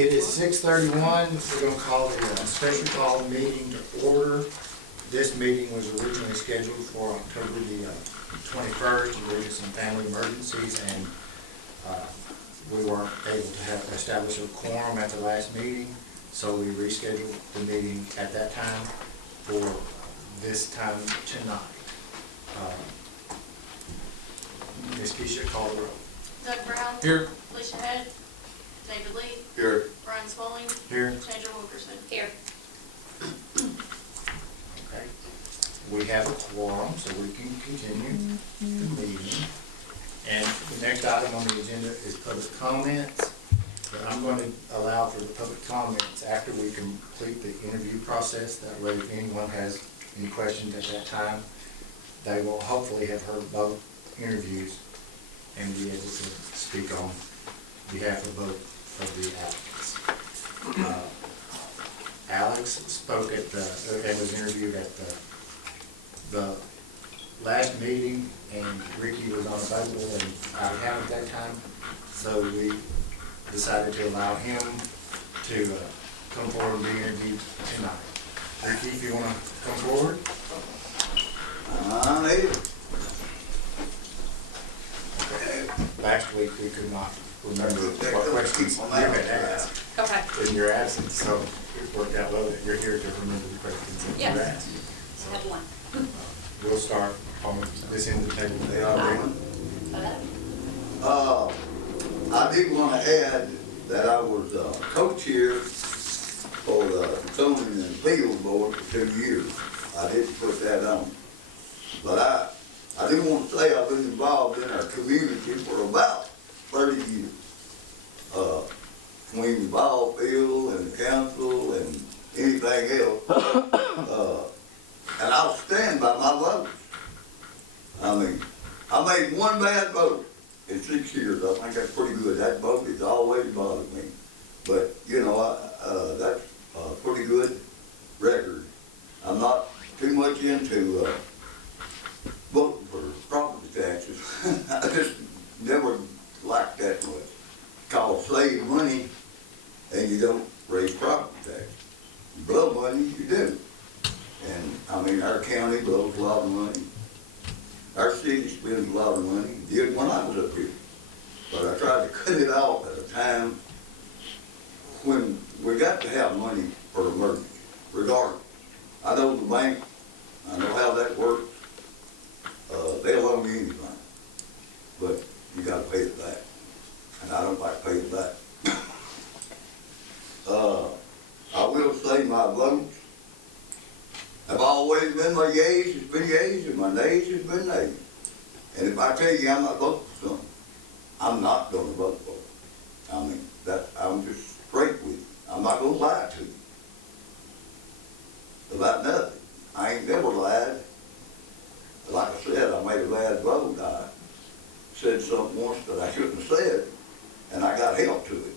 It is 6:31. We're going to call the special call meeting to order. This meeting was originally scheduled for October the 21st due to some family emergencies, and we weren't able to establish a quorum at the last meeting, so we rescheduled the meeting at that time for this time tonight. Ms. Keisha, call the roll. Doug Brown. Here. Alicia Head. David Lee. Here. Brian Swalling. Here. Chandra Wilkerson. Here. Okay. We have a quorum, so we can continue the meeting. And the next item on the agenda is public comments. But I'm going to allow for the public comments after we complete the interview process. That way, if anyone has any questions at that time, they will hopefully have heard both interviews and be able to speak on behalf of both of the applicants. Alex spoke at and was interviewed at the last meeting, and Ricky was unavailable and out of town at that time, so we decided to allow him to come forward and be interviewed tonight. Ricky, if you want to come forward. I need it. Last week we could not remember what questions you had asked Okay. in your absence, so it worked out well that you're here to remember the questions that you Yes. asked. I have one. We'll start on this end of the table. They are doing. Hello. I did want to add that I was co-chair for the zoning and field board for 2 years. I didn't put that on. But I do want to say I've been involved in our community for about 30 years. Between the ball field and the council and anything else. And I'll stand by my vote. I mean, I made one bad vote in 6 years. I think that's pretty good. That vote has always bothered me. But, you know, that's a pretty good record. I'm not too much into voting for property taxes. I just never liked that much. It's called save money, and you don't raise property taxes. You blow money, you do. And, I mean, our county blows a lot of money. Our city spends a lot of money, did when I was up here. But I tried to cut it off at a time when we got to have money for emergency, regardless. I know the bank, I know how that works. They'll loan you anything, but you gotta pay it back. And I don't like paying it back. I will say my votes have always been my yeas, it's been yeas, and my nays has been nays. And if I tell you I'm not voting for something, I'm not gonna vote for it. I mean, I'm just straight with you. I'm not gonna lie to you about nothing. I ain't never lied. Like I said, I made a bad vote. I said something once that I shouldn't have said, and I got held to it.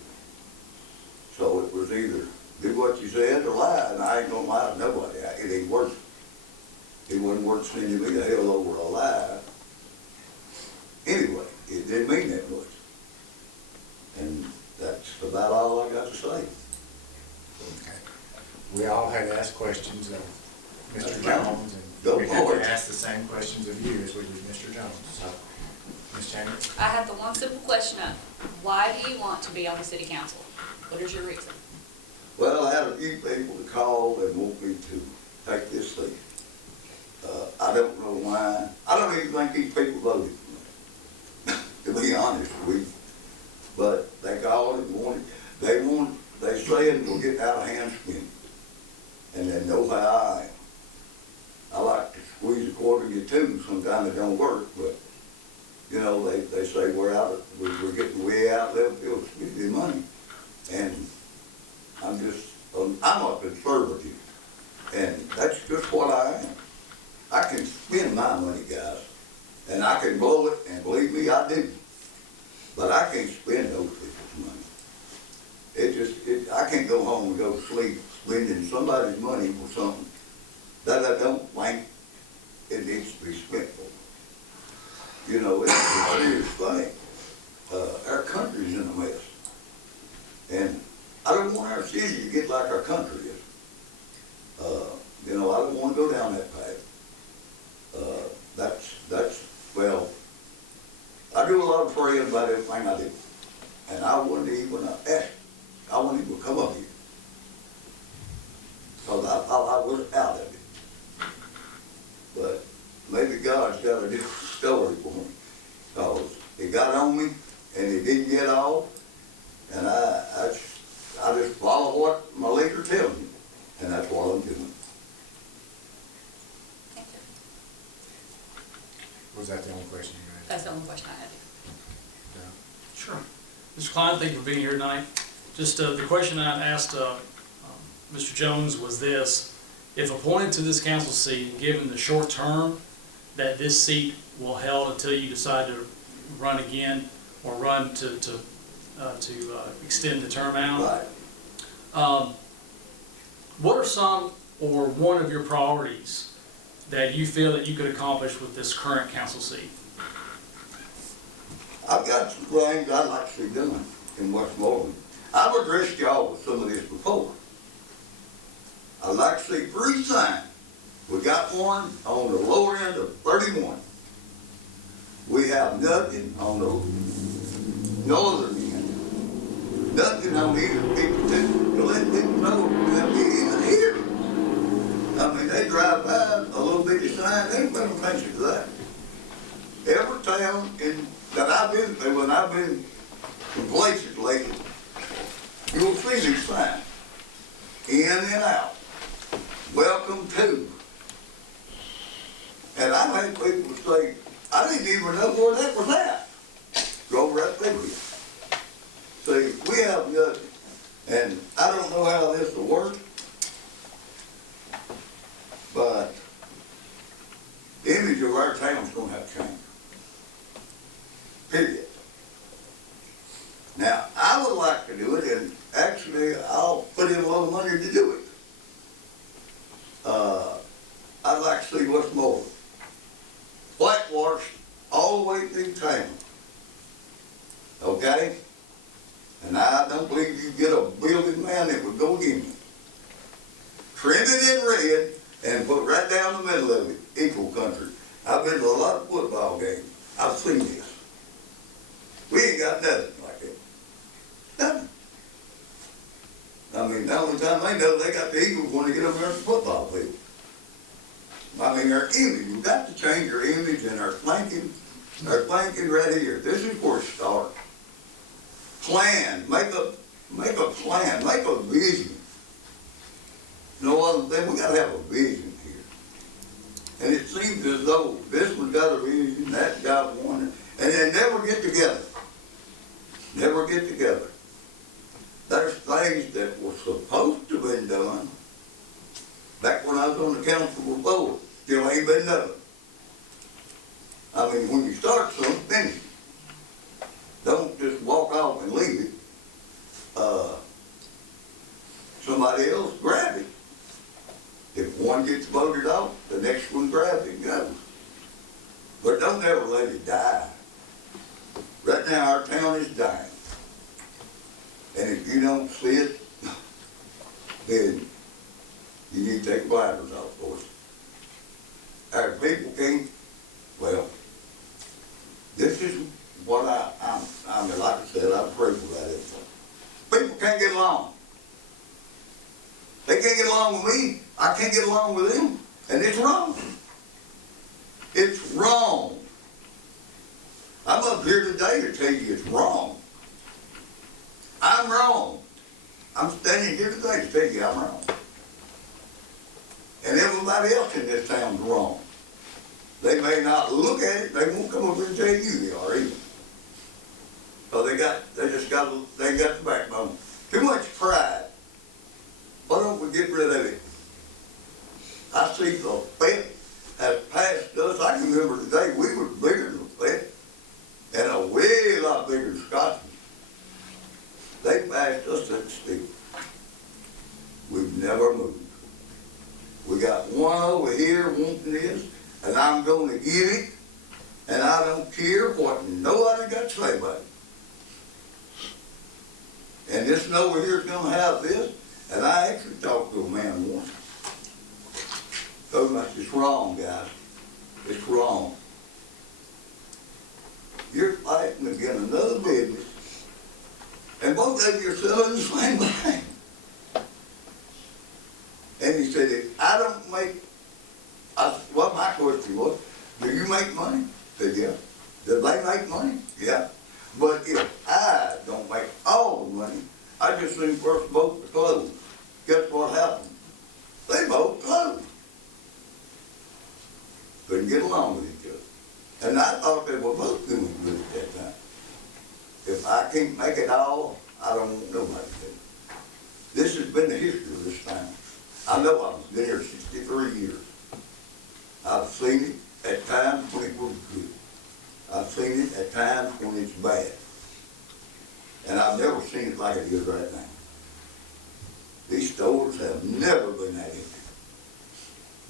So it was either do what you said or lie, and I ain't gonna lie to nobody. It ain't worth it. It wasn't worth sending me to hell over a lie. Anyway, it didn't mean that much. And that's about all I got to say. Okay. We all had asked questions of Mr. That's Jones, Go and we had for it. to ask the same questions of you as we did Mr. Jones. So, Ms. Chandler? I have the one simple question of, why do you want to be on the city council? What is your reason? Well, I had a few people to call and want me to take this seat. I don't know why. I don't even think these people voted for me, to be honest with you. But they called and they said we'll get out of hand spending. And they know how I am. I like to squeeze a quarter you too. Sometimes it don't work, but you know, they say we're getting way out left field spending money. And I'm a conservative, and that's just what I am. I can spend my money, guys, and I can blow it, and believe me, I do. But I can't spend those people's money. I can't go home and go to sleep spending somebody's money for something that I don't think it needs to be spent for. You know, it's a serious thing. Our country's in a mess. And I don't down that path. Well, I do a lot of praying about everything I do. And I wouldn't even ask, I wouldn't even come up here. Because I thought I was out of it. But maybe God's got a different story for me. Because it got on me and it didn't get off. And I just follow what my leader tells me. And that's what I'm doing. Thank you. Was that the only question you had? That's the only question I had. No. Sure. Mr. Clyde, thank you for being here tonight. Just the question I asked Mr. Jones was this: if appointed to this council seat, given the short term that this seat will held until you decide to run again or run to extend the term out, Right. what are some or one of your priorities that you feel that you could accomplish with this current council seat? I've got some things I'd like to see done in Westmoreland. I've addressed y'all with some of this before. I'd like to see 3 signs. We got one on the lower end of 31. We have nothing on the northern end. Nothing on either people to let people know that we even here. I mean, they drive by a little bitty sign, they ain't paying attention to that. Every town that I've been to, when I've been in places lately, you'll see these signs, in and out, welcome to. And I've had people say, I didn't even know where that was at. Drove right through it. See, we have nothing, and I don't know how this will work, but the image of our town's gonna have to change. Period. Now, I would like to do it, and actually, I'll put in a little money to do it. I'd like to see Westmoreland whitewashed all the way through town. Okay? And I don't believe you get a building man that would go against me. Trim it in red and put right down the middle of it, equal country. I've been to a lot of football games. I've seen this. We ain't got nothing like that. Nothing. I mean, the only time they know they got the Eagles when they get up there in the football field. I mean, our image, you've got to change your image and our thinking right here. This is where it starts. Plan, make a plan, make a vision. No other thing, we gotta have a vision here. And it seems as though this one's got a vision, that got one, and they never get together. Never get together. There's things that were supposed to have been done back when I was on the council before, still ain't been done. I mean, when you start something, finish it. Don't just walk off and leave it. Somebody else grab it. If one gets voted off, the next one grabs it and goes. But don't ever let it die. Right now, our town is dying. And if you don't see it, then you need to take blinders off for it. Our people can't, well, this is what I mean, like I said, I pray for that everything. People can't get along. They can't get along with me. I can't get along with them. And it's wrong. It's wrong. I'm up here today to tell you it's wrong. I'm wrong. I'm standing here today to tell you I'm wrong. And everybody else in this town's wrong. They may not look at it, they won't come over and tell you they are either. So they got the backbone. Too much pride. Why don't we get rid of it? I see the Fed has passed us. I can remember the day we were bigger than the Fed, and a way lot bigger than Scotland. They passed us at speed. We've never moved. We got one over here wanting this, and I'm going to get it, and I don't care what nobody got to say about it. And this one over here is going to have this, and I actually talked to a man once. So much it's wrong, guys. It's wrong. You're fighting against another business, and both of you are selling the same thing. And he said, if I don't make, what my question was, do you make money? I said, yeah. Do they make money? Yeah. But if I don't make all the money, I just seen first both the clothes. Guess what happened? They both closed. Couldn't get along with each other. And I thought they were both doing good at that time. If I can't make it all, I don't want nobody to. This has been the history of this town. I know I've been here 63 years. I've seen it at times when it was good. I've seen it at times when it's bad. And I've never seen it like it is right now. These stores have never been that empty.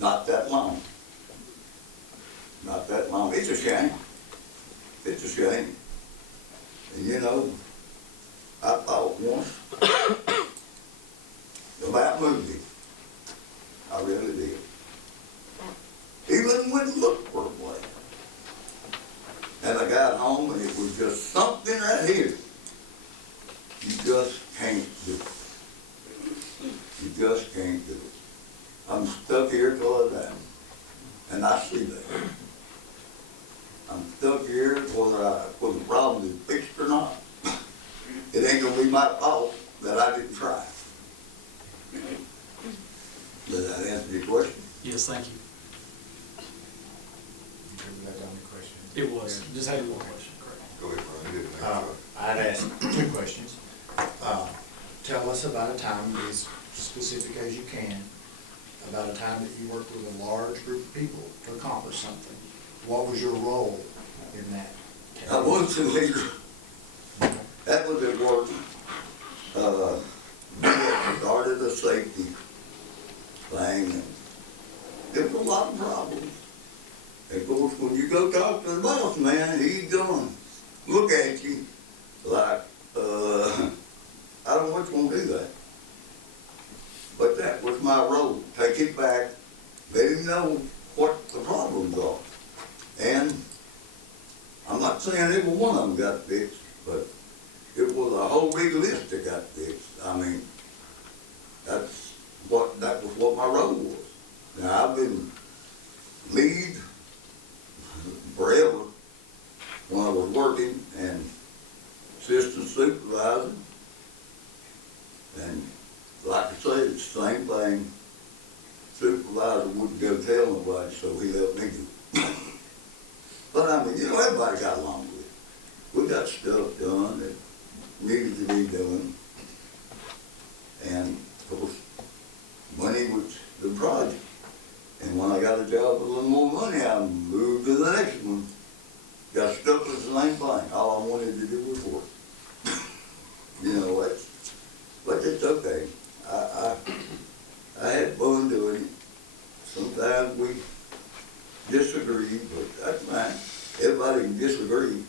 Not that long. Not that long. It's a shame. It's a shame. And you know, I thought once about moving. I really did. Even went and looked for a place. And I got home and it was just something right here. You just can't do it. You just can't do it. I'm stuck here till I die. And I see that. I'm stuck here whether the problem is fixed or not. It ain't gonna be my fault that I didn't try. Does that answer your question? Yes, thank you. Remember that only question? It was, just had one question, correct. Go ahead, Brian, you didn't I'd ask two questions. Tell us about a time, be as specific as you can, about a time that you worked with a large group of people to accomplish something. What was your role in that? I was the leader. That was at work. We had started a safety thing, and there was a lot of problems. And of course, when you go talk to the boss man, he's gonna look at you like, I don't want you to do that. But that was my role. Take it back, let him know what the problems are. And I'm not saying every one of them got fixed, but it was a whole big list that got fixed. I mean, that was what my role was. Now, I've been lead forever when I was working and assistant supervisor. And like I said, it's the same thing. Supervisor wouldn't go tell nobody, so he let me do it. But I mean, you know, everybody got along with it. We got stuff done that needed to be done. And of course, money was the project. And when I got a job with a little more money, I moved to the next one. Got stuck with the same thing. All I wanted to do was work. You know, but it's okay. I had fun doing it. Sometimes we disagree, but that's fine. Everybody can disagree,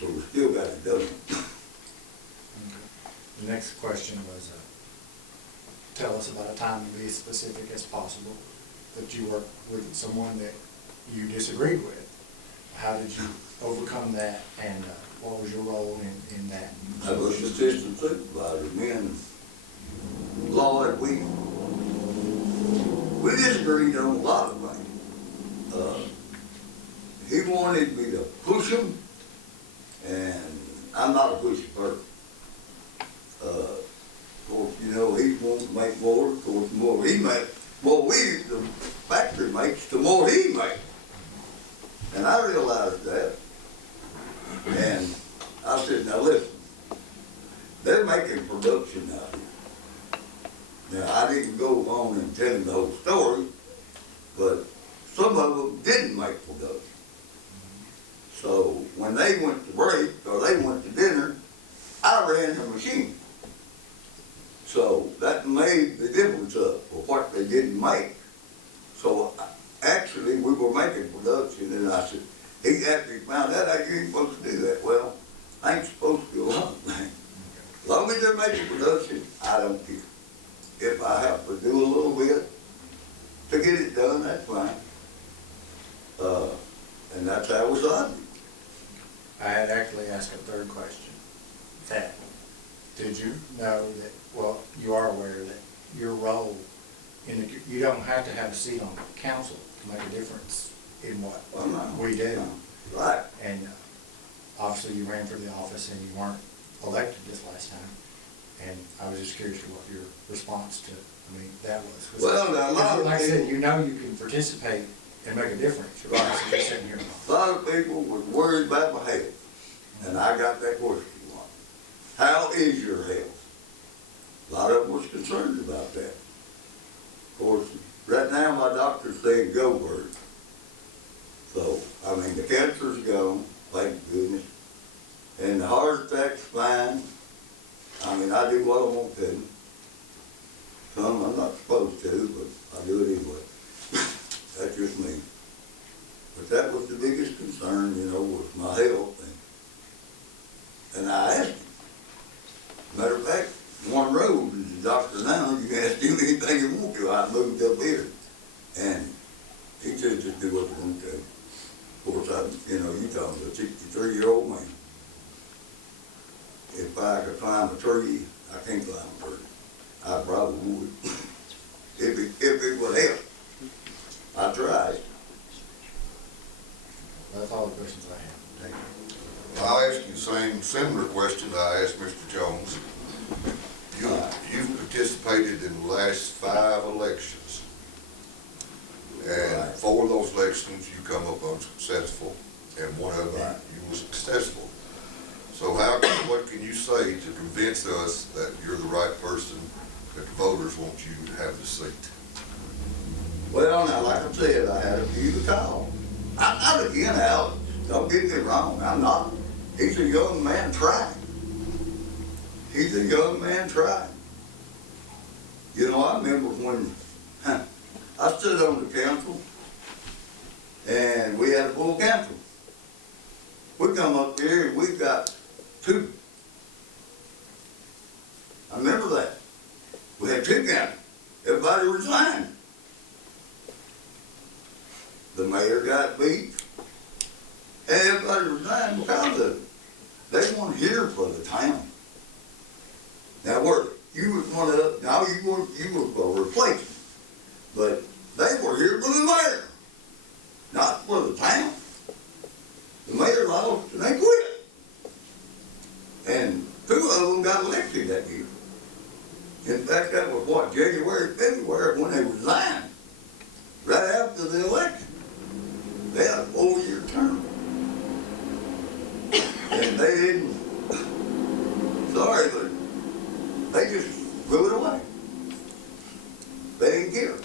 but we still got it done. The next question was, tell us about a time, and be as specific as possible, that you worked with someone that you disagreed with. How did you overcome that, and what was your role in that? I was assistant supervisor. Me and Clyde, we disagreed on a lot of things. He wanted me to push him, and I'm not a pushy person. Of course, you know, he wants to make more. Of course, the more he makes, the factory makes, the more he makes. And I realized that. And I said, now listen, they're making production out here. Now, I didn't go on and tell him the whole story, but some of them didn't make production. So when they went to break, or they went to dinner, I ran the machine. So that made the difference up for what they didn't make. So actually, we were making production, and I said, he actually found out you ain't supposed to do that. Well, I ain't supposed to do a lot of things. As long as they're making production, I don't care. If I have to do a little bit to ask a third question. That, did you know that, well, you are aware that your role in the, you don't have to have a seat on council to make a difference in what Well, no. we do. Right. And obviously you ran for the office and you weren't elected this last time. And I was just curious to what your response to, I mean, that was. Well, now, a lot of Like I said, people- you know you can participate and make a difference. You're not just sitting here. A lot of people were worried about my health, and I got that question once. How is your health? A lot of them was concerned about that. Of course, right now my doctor's saying go bird. So, I mean, the cancer's gone, thank goodness, and the heart attack's fine. I mean, I do what I want to. Some I'm not supposed to, but I do it anyway. That's just me. But that was the biggest concern, you know, was my health. And I asked him. Matter of fact, one road, the doctor now, you can ask him anything you want to. I moved up here. And he said, just do what you want to. Of course, you know, you talking to a 63-year-old man. If I could climb a tree, I can't climb a tree. I probably would. if it would help. I tried. That's all the questions I have. Thank you. I'll ask you the same similar question that I asked Mr. Jones. You've participated in the last 5 elections. And Right. 4 of those elections, you come up unsuccessful, and one of them, Right. you were successful. So what can you say to convince us that you're the right person, that the voters want you to have the seat? Well, now, like I said, I had a few to call. I'm not again, Alex. Don't get me wrong. I'm not. He's a young man trying. He's a young man trying. You know, I remember when I stood on the council and we had a full council. We come up here and we've got 2. I remember that. We had 2 councils. Everybody resigned. The mayor got beat. Everybody resigned because of it. They weren't here for the town. Now, you was one of, now you were a replacement, but they were here for the mayor, not for the town. The mayor lost and they quit. And 2 of them got elected that year. In fact, that was what, January, February, when they resigned, right after the election. They had a 4-year term. And they didn't, sorry, but they just threw it away. They didn't care.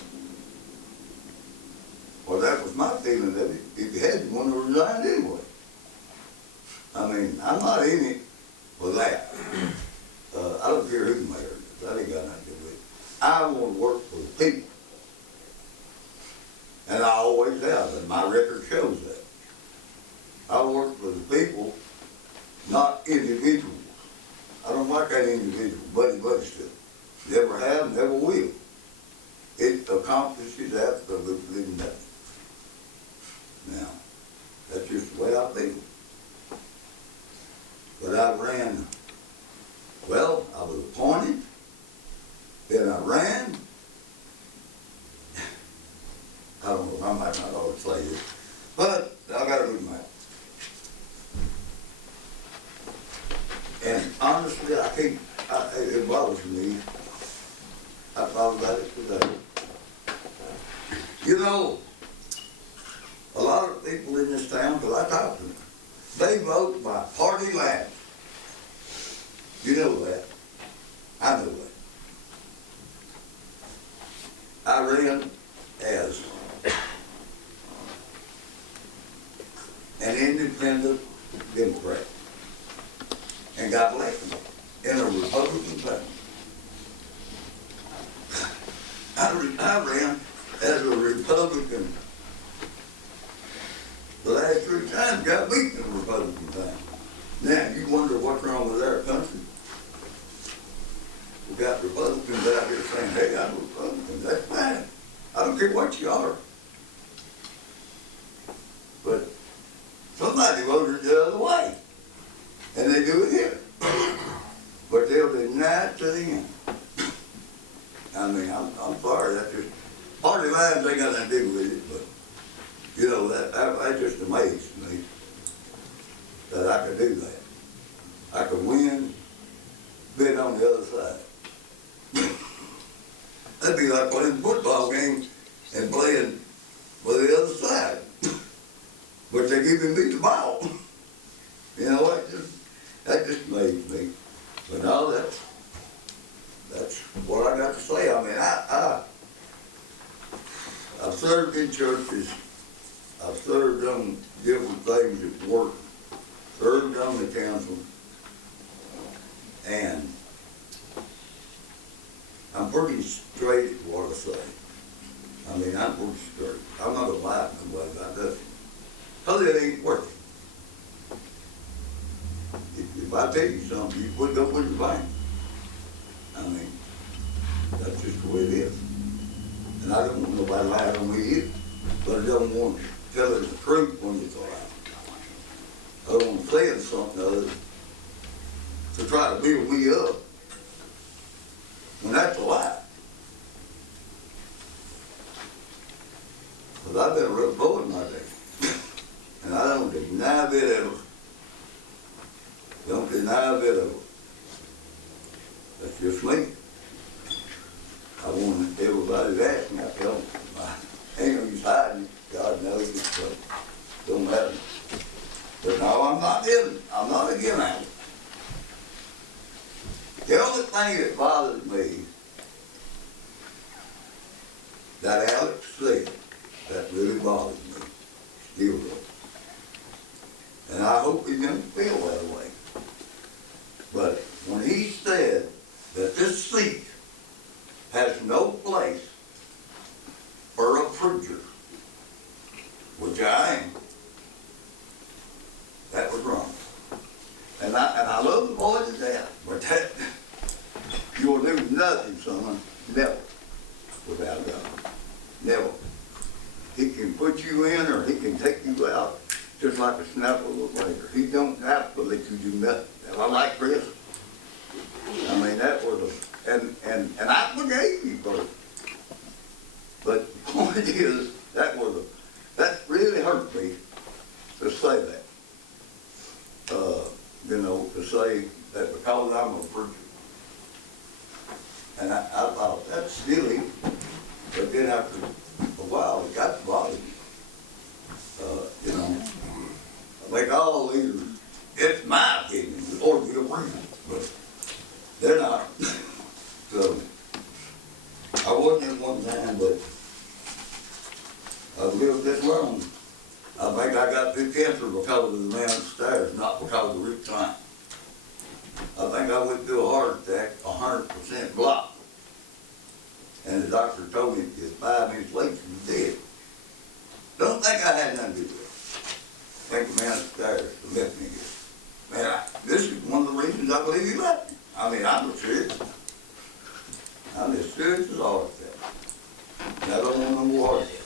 Well, that was my feeling, that if you had one to resign anyway. I mean, I'm not in it for that. I don't care who the mayor is. That ain't got nothing to do with it. I want to work for the people. And I always have, and my record shows that. I work for the people, not individuals. I don't like that individual, buddy stuff. Never have, never will. It accomplishes absolutely nothing. Now, that's just the way I feel. But I ran, well, I was appointed, then I ran. I don't know, I might not always say this, but I gotta move my. And honestly, I can't, it bothers me. I thought about it today. You know, a lot of people in this town, because I talk to them, they vote by party lines. You know that. I know that. I ran as an independent Democrat and got elected in a Republican party. I ran as a Republican the last 3 times, got beat in the Republican time. Now, you wonder what's wrong with our country? We got Republicans out here saying, hey, I'm a Republican, that's fine. I don't care what you are. But somebody voted the other way. they do it here. But they'll deny it to the end. I mean, I'm sorry, that's just, party lines ain't got nothing to do with it, but, you know, that just amazed me that I could do that. I could win, bid on the other side. That'd be like playing a football game and playing for the other side. But they give me the ball. You know, that just amazed me. But no, that's what I got to say. I mean, I've served in churches, I've served on different things at work, served on the council, and I'm pretty straight at what I say. I mean, I'm pretty straight. I'm not gonna lie to nobody about that. Cause it ain't working. If I tell you something, you put it up with your bank. I mean, that's just the way it is. And I don't want nobody lying on me either, but I don't want to tell her the truth when it's a lie. I don't want to say something other to try to build me up when that's a lie. Because I've been a real boy in my day. And I don't deny a bit of it. Don't deny a bit of it. That's just me. I want everybody to ask me, I tell them, I ain't gonna use hiding it. God knows it, so don't matter. But no, I'm not again at it. The only thing that bothers me, that Alex said, that really bothers me, still does. And I hope he doesn't feel that way. But when he said that this seat has no place for a preacher, which I am, that was wrong. And I love the boy to death, but that, you'll do nothing, son, never, without God. Never. He can put you in or he can take you out just like a snap of a finger. He don't have to let you do nothing. And I like Chris. I mean, that was and I forgave you for it. But the point is, that really hurt me to say that. You know, to say that because I'm a preacher. And I thought, that's silly. But then after a while, it got to bother me. You know, like all leaders, it's my opinion, or the agreement, but they're not. So, I wasn't at one time, but I've lived this long. I think I got through cancer because of the man upstairs, not because of Rick Klein. I think I went through a heart attack, 100% block. And the doctor told me it's 5 minutes late to be dead. Don't think I had nothing to do with it. I think the man upstairs left me here. Man, this is one of the reasons I believe he left me. I mean, I'm serious. I'm as serious as a heart attack. And I don't want no more heart attack.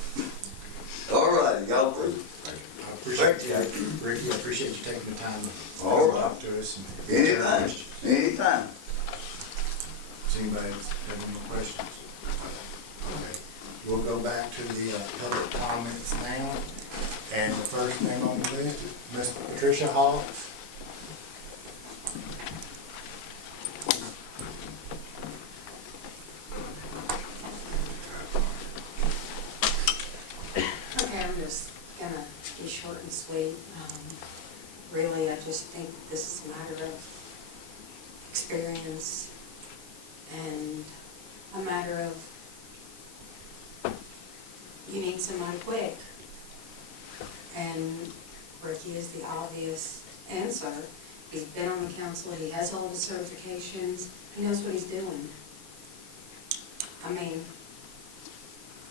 All right, y'all please. I appreciate you, Ricky, I appreciate you taking the time to All come right. talk to us. Anytime, anytime. Does anybody have any more questions? Okay, we'll go back to the public comments now. And the first name on the list, Miss Patricia Hawks. Okay, I'm just gonna be short and sweet. Really, I just think this is a matter of experience and a matter of you need somebody quick. And Ricky is the obvious answer. He's been on the council, he has all the certifications, he knows what he's doing. I mean,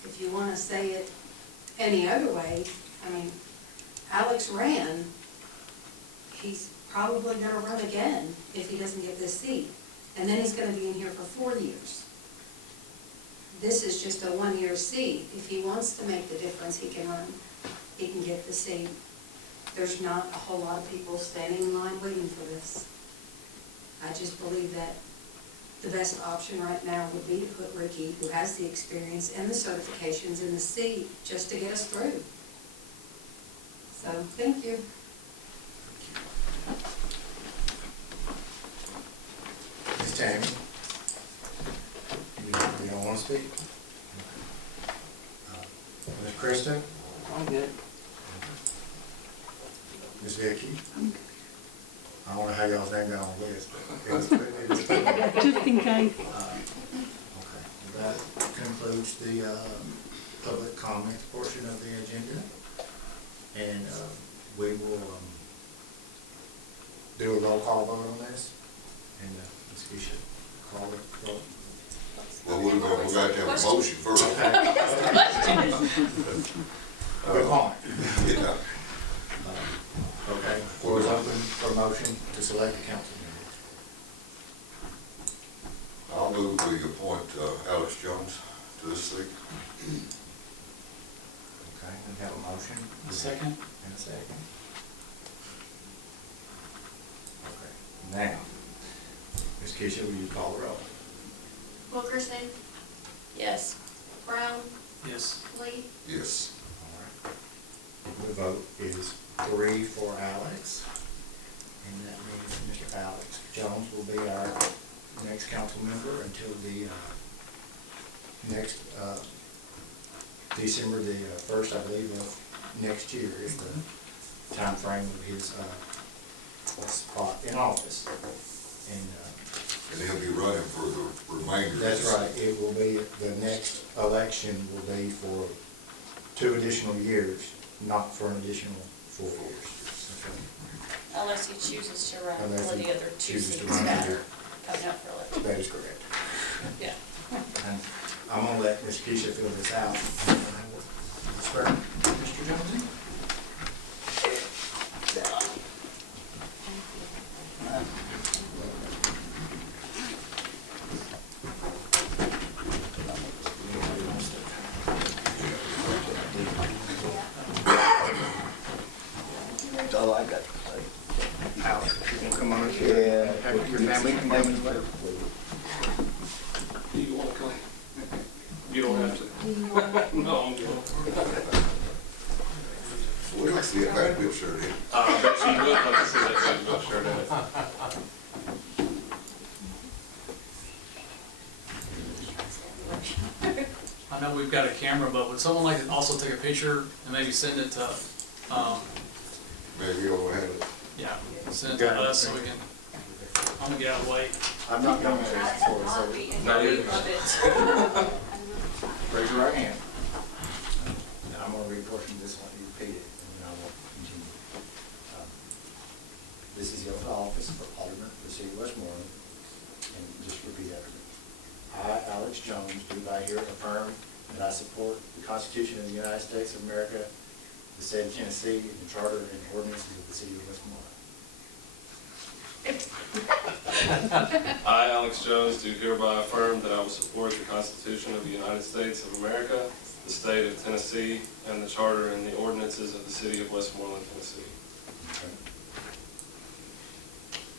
if you wanna say it any other way, I mean, Alex ran, he's probably gonna run again if he doesn't get this seat. And then he's gonna be in here for 4 years. This is just a 1-year seat. If he wants to make the difference, he can run, he can get the seat. there's not a whole lot of people standing in line waiting for this. I just believe that the best option right now would be to put Ricky, who has the experience and the certifications, in the seat just to get us through. So, thank you. Ms. Tammy? You don't want to speak? Ms. Krista? I'm good. Ms. Vicki? I don't know how y'all's name got on the list, but it was. Just in case. Okay, that concludes the public comments portion of the agenda. And we will do a roll call vote on this. And Ms. Keisha, call the vote. Well, we got to have a motion first. Good point. Yeah. Okay, floor is open for motion to select a council member. I'll move we appoint Alex Jones to this seat. Okay, we have a motion. A second? And a second. Okay, now, Ms. Keisha, will you call the roll? Wilkerson, Yes. Brown, Yes. Lee, Yes. All right. The vote is 3 for Alex, and that means Mr. Alex Jones will be our next council member until the next December the 1st, I believe, of next year is the time frame of his spot in office. And And he'll be running for the remainder of this. that's right, it will be, the next election will be for 2 additional years, not for an additional 4 years. Unless he chooses to run Unless for he the other 2 chooses to seats run that for- are coming up for election. That is correct. Yeah. And I'm gonna let Ms. Keisha fill this out. And I will swear Mr. Jones in. That's all I got to say. Alex, you gonna come on up Yeah. here? Have your family come down as well? Do you want to come? You don't have to. No, I'm good. We'd like to see a Vanderbilt shirt in. I bet you would like to see that Vanderbilt shirt in it. I know we've got a camera, but would someone like to also take a picture and maybe send it to, Maybe you'll have it. yeah, send it to us so we can, I'm gonna get out of the way. I'm not going to ask for it, so No, We you're- love it. raise your right hand. And I'm gonna read a portion of this one, you repeat it, and then I will continue. This is the oath of office for Alderman for the city of Westmoreland, and just repeat after me. I, Alex Jones, do by here affirm that I support the Constitution of the United States of America, the state of Tennessee, and the charter and ordinances of the city of Westmoreland. I, Alex Jones, do hereby affirm that I will support the Constitution of the United States of America, the state of Tennessee, and the charter and the ordinances of the city of Westmoreland, Tennessee. Okay.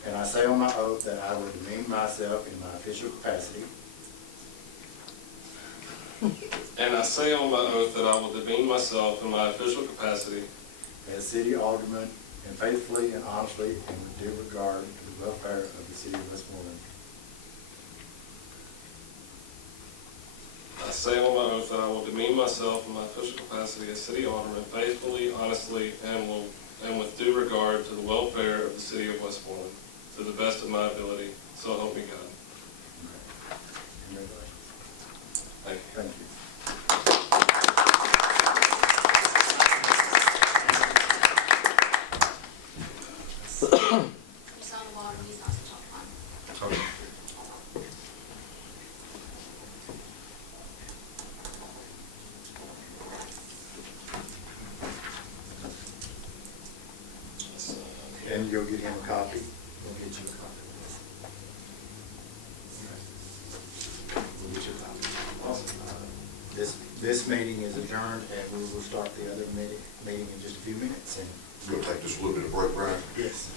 And I say on my oath that I will demean myself in my official capacity And I say on my oath that I will demean myself in my official capacity as city alderman and faithfully and honestly and with due regard to the welfare of the city of Westmoreland. I say on my oath that I will demean myself in my official capacity as city alderman faithfully, honestly, and with due regard to the welfare of the city of Westmoreland, to the best of my ability, so help me God. Okay. Congratulations. Thank you. Thank you. he's on the bottom, he's not the top one. Okay. And you'll get him a copy. We'll get you a copy of this. Okay. We'll get you a copy. This meeting is adjourned, and we will start the other meeting in just a few minutes. And We'll take just a little bit of break, Brian. Yes.